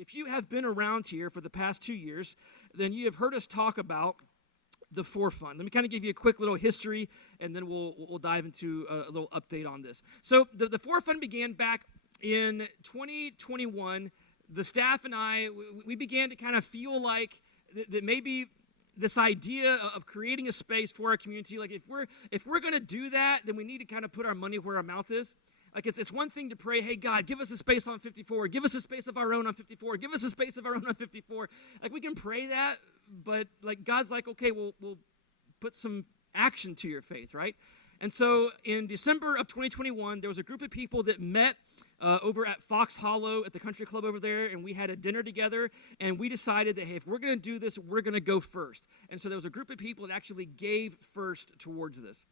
If you have been around here for the past 2 years, then you have heard us talk about the forefront. Let me kind of give you a quick little history, and then we'll dive into a little update on this. So the forefront began back in 2021. The staff and I, we began to kind of feel like that maybe this idea of creating a space for our community, like if we're going to do that, then we need to kind of put our money where our mouth is. Like it's one thing to pray, hey, God, give us a space on 54. Give us a space of our own on 54. Give us a space of our own on 54. Like we can pray that, but like God's like, okay, we'll put some action to your faith, right? And so in December of 2021, there was a group of people that met over at Fox Hollow at the country club over there, and we had a dinner together, and we decided that, hey, if we're going to do this, we're going to go first. And so there was a group of people that actually gave first towards this.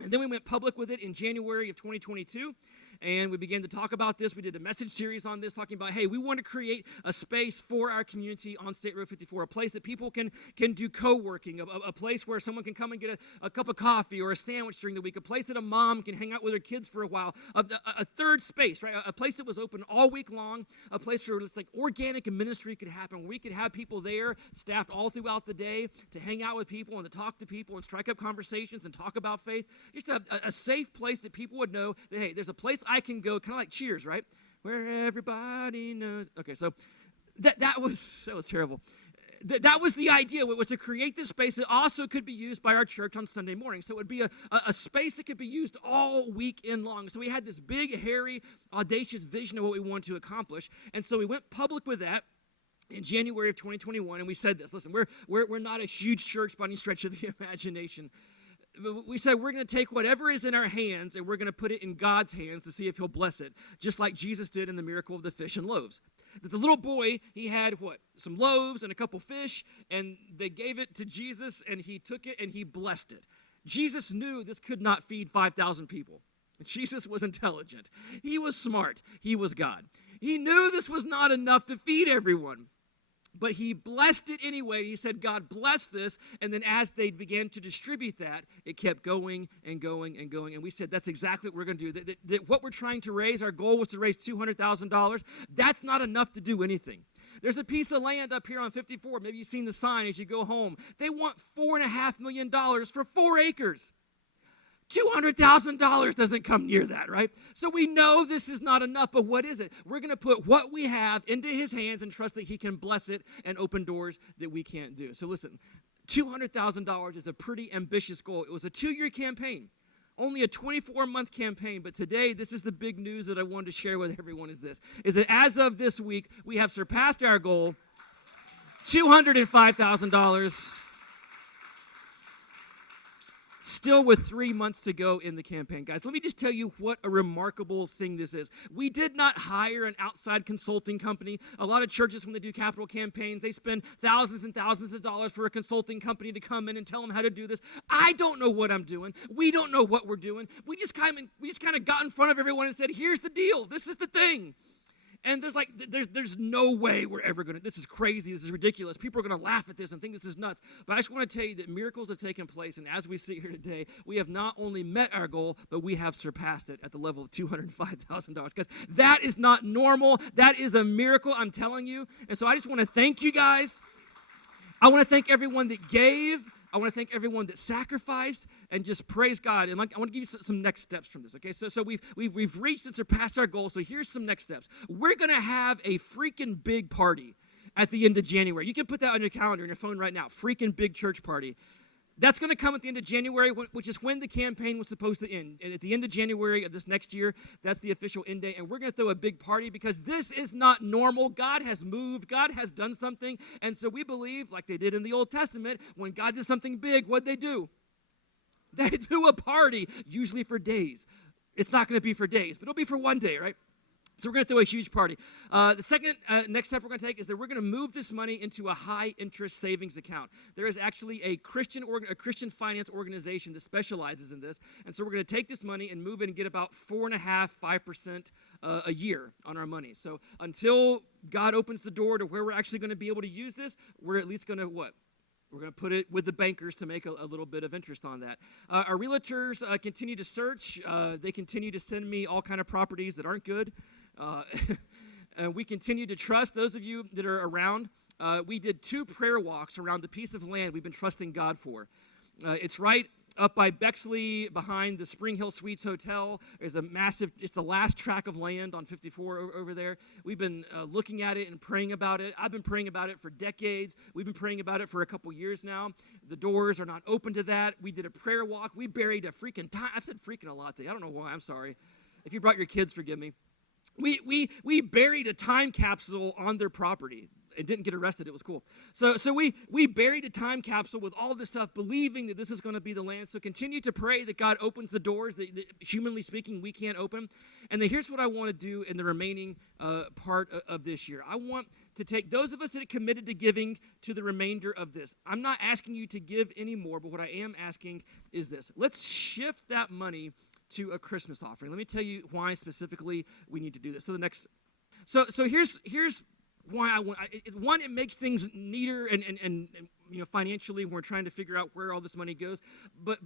And then we went public with it in January of 2022, and we began to talk about this. We did a message series on this, talking about, hey, we want to create a space for our community on State Road 54, a place that people can do co-working, a place where someone can come and get a cup of coffee or a sandwich during the week, a place that a mom can hang out with her kids for a while, a third space, right? A place that was open all week long, a place where it's like organic ministry could happen, where we could have people there, staffed all throughout the day, to hang out with people and to talk to people and strike up conversations and talk about faith. Just a safe place that people would know that, hey, there's a place I can go, kind of like Cheers, right? Where everybody knows. Okay, so that was terrible. That was the idea, was to create this space that also could be used by our church on Sunday morning. So it would be a space that could be used all weekend long. So we had this big, hairy, audacious vision of what we wanted to accomplish. And so we went public with that in January of 2021, and we said this. Listen, we're not a huge church by any stretch of the imagination. We said we're going to take whatever is in our hands and we're going to put it in God's hands to see if he'll bless it, just like Jesus did in the miracle of the fish and loaves. The little boy, he had some loaves and a couple fish, and they gave it to Jesus, and he took it and he blessed it. Jesus knew this could not feed 5,000 people. Jesus was intelligent. He was smart. He was God. He knew this was not enough to feed everyone. But he blessed it anyway. He said, God, bless this. And then as they began to distribute that, it kept going and going and going. And we said, that's exactly what we're going to do. That what we're trying to raise, our goal was to raise $200,000. That's not enough to do anything. There's a piece of land up here on 54. Maybe you've seen the sign as you go home. They want $4.5 million for 4 acres. $200,000 doesn't come near that, right? So we know this is not enough, but what is it? We're going to put what we have into his hands and trust that he can bless it and open doors that we can't do. So listen, $200,000 is a pretty ambitious goal. It was a 2-year campaign, only a 24-month campaign, but today this is the big news that I wanted to share with everyone is that as of this week, we have surpassed our goal, $205,000. Still with 3 months to go in the campaign. Guys, let me just tell you what a remarkable thing this is. We did not hire an outside consulting company. A lot of churches, when they do capital campaigns, they spend thousands and thousands of dollars for a consulting company to come in and tell them how to do this. I don't know what I'm doing. We don't know what we're doing. We just kind of got in front of everyone and said, here's the deal. This is the thing. And there's no way we're ever going to, this is crazy, this is ridiculous. People are going to laugh at this and think this is nuts. But I just want to tell you that miracles have taken place, and as we sit here today, we have not only met our goal, but we have surpassed it at the level of $205,000. Because that is not normal. That is a miracle, I'm telling you. And so I just want to thank you guys. I want to thank everyone that gave. I want to thank everyone that sacrificed, and just praise God. And I want to give you some next steps from this, okay? So we've reached and surpassed our goal. So here's some next steps. We're going to have a freaking big party at the end of January. You can put that on your calendar, on your phone right now. Freaking big church party. That's going to come at the end of January, which is when the campaign was supposed to end. And at the end of January of this next year, that's the official end date. And we're going to throw a big party because this is not normal. God has moved. God has done something. And so we believe, like they did in the Old Testament, when God did something big, what'd they do? They do a party, usually for days. It's not going to be for days, but it'll be for one day, right? So we're going to throw a huge party. The second next step we're going to take is that we're going to move this money into a high-interest savings account. There is actually a Christian finance organization that specializes in this. And so we're going to take this money and move it and get about 4.5%, 5% a year on our money. So until God opens the door to where we're actually going to be able to use this, we're at least going to what? We're going to put it with the bankers to make a little bit of interest on that. Our realtors continue to search. They continue to send me all kind of properties that aren't good. We continue to trust. Those of you that are around, we did 2 prayer walks around the piece of land we've been trusting God for. It's right up by Bexley, behind the Spring Hill Suites Hotel. There's a massive, it's the last tract of land on 54 over there. We've been looking at it and praying about it. I've been praying about it for decades. We've been praying about it for a couple years now. The doors are not open to that. We did a prayer walk. We buried a freaking time. I've said freaking a lot today. I don't know why. I'm sorry. If you brought your kids, forgive me. We buried a time capsule on their property. It didn't get arrested. It was cool. So we buried a time capsule with all this stuff, believing that this is going to be the land. So continue to pray that God opens the doors that humanly speaking, we can't open. And then here's what I want to do in the remaining part of this year. I want to take those of us that are committed to giving to the remainder of this. I'm not asking you to give anymore, but what I am asking is this. Let's shift that money to a Christmas offering. Let me tell you why specifically we need to do this. So here's why I want. One, it makes things neater and financially when we're trying to figure out where all this money goes. But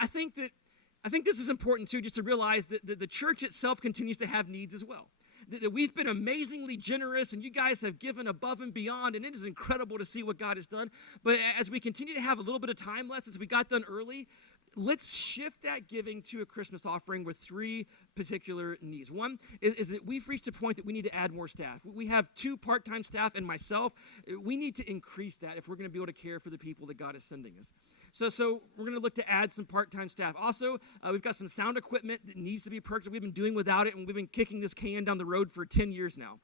I think this is important too, just to realize that the church itself continues to have needs as well. That we've been amazingly generous, and you guys have given above and beyond, and it is incredible to see what God has done. But as we continue to have a little bit of time left, since we got done early, let's shift that giving to a Christmas offering with 3 particular needs. One is that we've reached a point that we need to add more staff. We have 2 part-time staff and myself. We need to increase that if we're going to be able to care for the people that God is sending us. So we're going to look to add some part-time staff. Also, we've got some sound equipment that needs to be purchased. We've been doing without it, and we've been kicking this can down the road for 10 years now.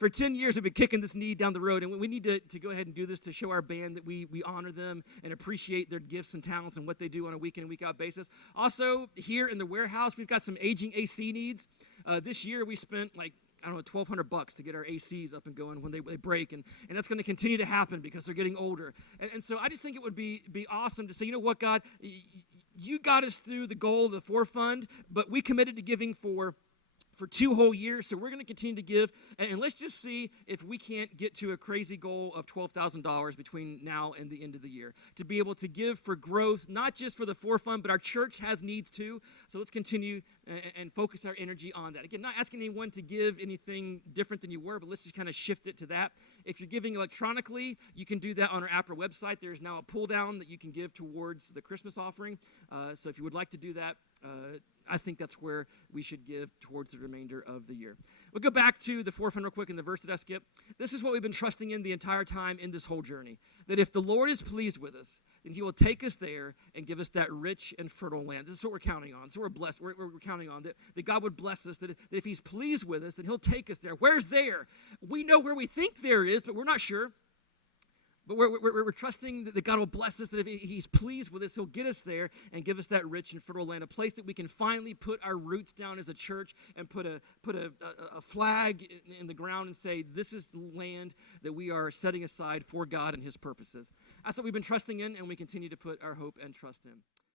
For 10 years, we've been kicking this need down the road, and we need to go ahead and do this to show our band that we honor them and appreciate their gifts and talents and what they do on a week-in and week-out basis. Also, here in the warehouse, we've got some aging AC needs. This year, we spent $1,200 to get our ACs up and going when they break, and that's going to continue to happen because they're getting older. And so I just think it would be awesome to say, you know what, God, you got us through the goal of the 4 fund, but we committed to giving for 2 whole years, so we're going to continue to give, and let's just see if we can't get to a crazy goal of $12,000 between now and the end of the year, to be able to give for growth, not just for the 4 fund, but our church has needs too, so let's continue and focus our energy on that. Again, not asking anyone to give anything different than you were, but let's just kind of shift it to that. If you're giving electronically, you can do that on our APRA website. There's now a pull-down that you can give towards the Christmas offering, so if you would like to do that, I think that's where we should give towards the remainder of the year. We'll go back to the 4 fund real quick in the verse that I skipped. This is what we've been trusting in the entire time in this whole journey, that if the Lord is pleased with us, then he will take us there and give us that rich and fertile land. This is what we're counting on. So we're blessed. We're counting on that God would bless us, that if he's pleased with us, then he'll take us there. Where's there? We know where we think there is, but we're not sure. But we're trusting that God will bless us, that if he's pleased with us, he'll get us there and give us that rich and fertile land, a place that we can finally put our roots down as a church and put a flag in the ground and say, this is land that we are setting aside for God and his purposes. That's what we've been trusting in, and we continue to put our hope and trust in.